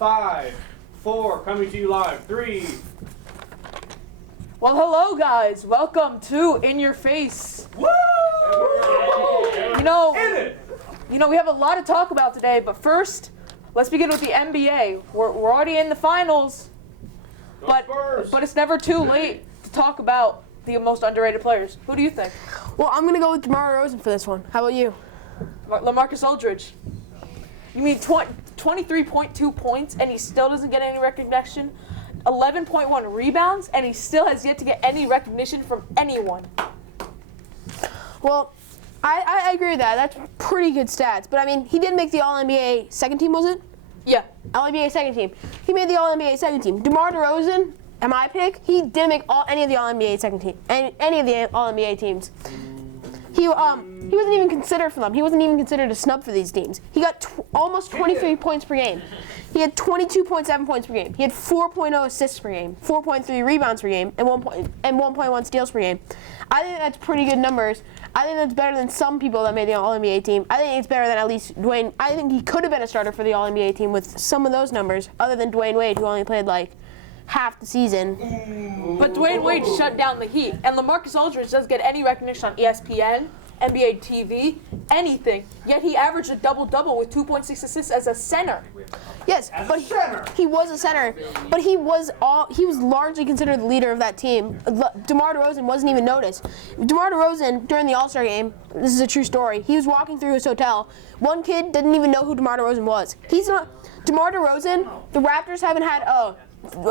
5, 4, coming to you live. 3. Well, hello guys. Welcome to In Your Face. Woo! You know, we have a lot to talk about today, but first, let's begin with the NBA. We're already in the finals, but it's never too late to talk about the most underrated players. Who do you think? Well, I'm going to go with DeMar DeRozan for this one. How about you? LaMarcus Aldridge. You mean 23.2 points and he still doesn't get any recognition? 11.1 rebounds and he still has yet to get any recognition from anyone. Well, I agree with that. That's pretty good stats. But, I mean, he did make the All-NBA second team, was it? Yeah. All-NBA second team. He made the All-NBA second team. DeMar DeRozan, at my pick, he didn't make any of the All-NBA second team, any of the All-NBA teams. He wasn't even considered for them. He wasn't even considered a snub for these teams. He got almost 23 points per game. He had 22.7 points per game. He had 4.0 assists per game, 4.3 rebounds per game, and 1.1 steals per game. I think that's pretty good numbers. I think that's better than some people that made the All-NBA team. I think it's better than at least Dwayne. I think he could have been a starter for the All-NBA team with some of those numbers, other than Dwayne Wade, who only played like half the season. But Dwayne Wade shut down the Heat, and LaMarcus Aldridge doesn't get any recognition on ESPN, NBA TV, anything. Yet he averaged a double-double with 2.6 assists as a center. Yes, but he was a center. But he was largely considered the leader of that team. DeMar DeRozan wasn't even noticed. DeMar DeRozan, during the All-Star game, this is a true story, he was walking through his hotel. One kid didn't even know who DeMar DeRozan was. DeMar DeRozan, the Raptors haven't had a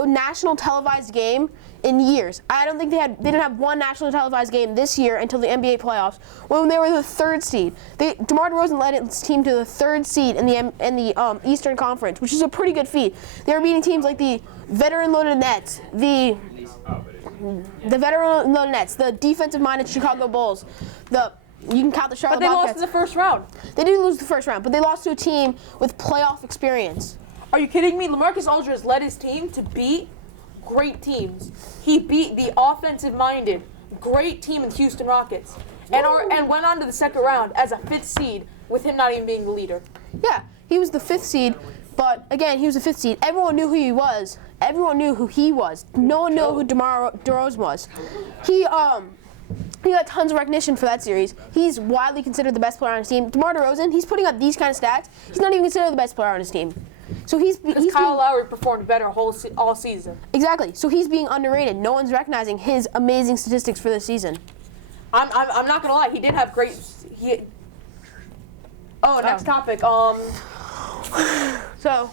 national televised game in years. I don't think they didn't have one national televised game this year until the NBA playoffs when they were the third seed. DeMar DeRozan led his team to the third seed in the Eastern Conference, which is a pretty good feat. They were beating teams like the veteran-loaded Nets, the veteran-loaded Nets, the defensive-minded Chicago Bulls, you can count the Charlotte Bobcats. But they lost in the first round. They did lose the first round, but they lost to a team with playoff experience. Are you kidding me? LaMarcus Aldridge led his team to beat great teams. He beat the offensive-minded, great team in the Houston Rockets, and went on to the second round as a fifth seed with him not even being the leader. Yeah, he was the fifth seed, but again, he was the fifth seed. Everyone knew who he was. Everyone knew who he was. No one knew who DeMar DeRozan was. He got tons of recognition for that series. He's widely considered the best player on his team. DeMar DeRozan, he's putting up these kind of stats. He's not even considered the best player on his team. So because Kyle Lowry performed better all season. Exactly. So he's being underrated. No one's recognizing his amazing statistics for this season. I'm not gonna lie. He did have great. Next topic. So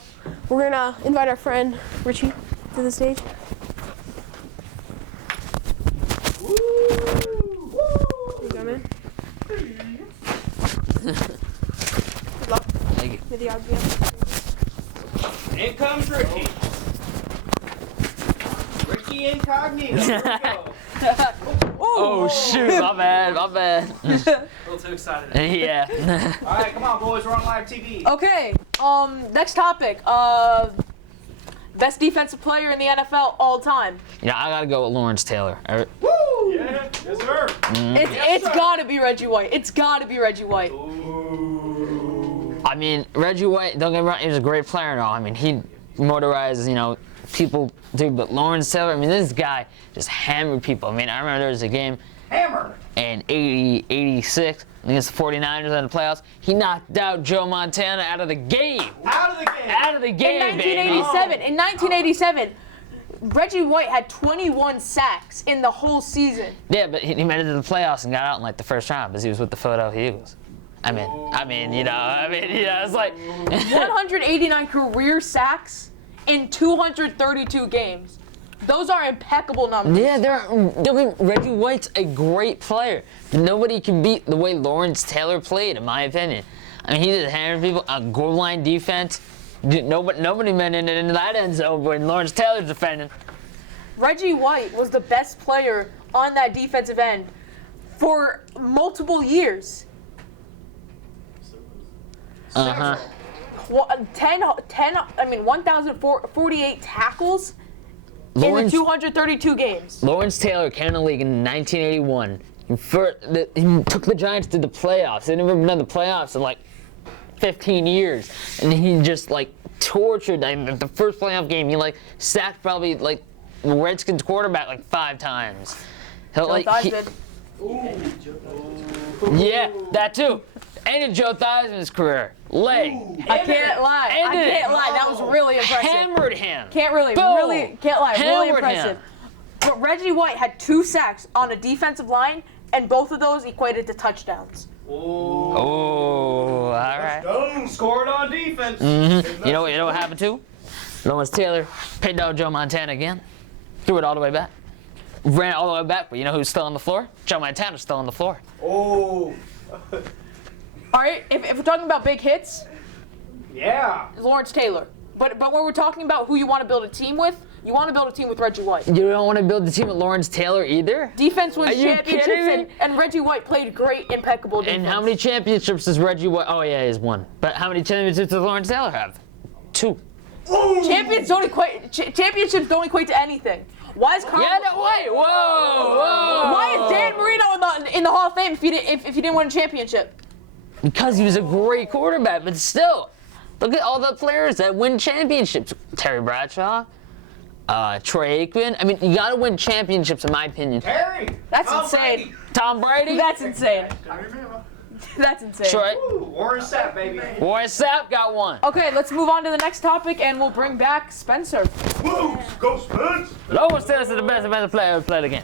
we're gonna invite our friend Richie to the stage. Woo! You go, man. Good luck. Thank you. With the RPM. In comes Ricky. Ricky Incognito. Here we go. Oh shoot, my bad. A little too excited. Yeah. All right, come on, boys. We're on live TV. Okay. Next topic. Best defensive player in the NFL all time. Yeah, I gotta go with Lawrence Taylor. Woo! Yeah, yes, sir. It's gotta be Reggie White. It's gotta be Reggie White. Ooh. I mean, Reggie White, don't get me wrong, he was a great player and all. I mean, he motorized, people do, but Lawrence Taylor, I mean, this guy just hammered people. I mean, I remember there was a game in 86 against the 49ers in the playoffs. He knocked out Joe Montana out of the game. Out of the game. Out of the game, In 1987, Reggie White had 21 sacks in the whole season. Yeah, but he made it to the playoffs and got out in like the first round because he was with the Philadelphia Eagles. I mean, it's like 189 career sacks in 232 games. Those are impeccable numbers. Yeah, Reggie White's a great player. But nobody can beat the way Lawrence Taylor played, in my opinion. I mean, he just hammered people on goal line defense. Nobody went into that end zone when Lawrence Taylor's defending. Reggie White was the best player on that defensive end for multiple years. 1,048 tackles in the 232 games. Lawrence Taylor came in the league in 1981. He took the Giants to the playoffs. They never been to the playoffs in like 15 years. And he just tortured. Like, the first playoff game, he like sacked probably like the Redskins quarterback like 5 times. He'll, like, yeah, that too. Ended Joe Theismann's career. Leg. I can't lie. I Ended it. can't lie. That was really impressive. Hammered him. Can't lie. Boom. Really Hammered impressive. him. But Reggie White had 2 sacks on a defensive line, and both of those equated to touchdowns. Oh. Oh, all right. Boom. Scored on defense. You know what happened too? Lawrence Taylor pinned down Joe Montana again. Threw it all the way back. Ran all the way back, but you know who's still on the floor? Joe Montana's still on the floor. Oh. All right, if we're talking about big hits, Yeah. Lawrence Taylor. But when we're talking about who you want to build a team with, you want to build a team with Reggie White. You don't want to build the team with Lawrence Taylor either? Defense wins Are you championships, kidding me? and Reggie White played great, impeccable defense. And how many championships does Reggie White? Oh yeah, he's one. But how many championships does Lawrence Taylor have? 2. Championships don't equate to anything. Why is Carl? Yeah, no, wait, whoa. Why is Dan Marino in the Hall of Fame if you didn't win a championship? Because he was a great quarterback, but still, look at all the players that win championships. Terry Bradshaw, Troy Aikman. I mean, you got to win championships, in my opinion. Terry. That's Tom insane. Brady. Tom Brady. That's insane. That's insane. Troy. Ooh, Warren Sapp, baby. Warren Sapp got 1. Okay, let's move on to the next topic, and we'll bring back Spencer. Woo! Go Spence. Lawrence Taylor's the best defensive player who played the game.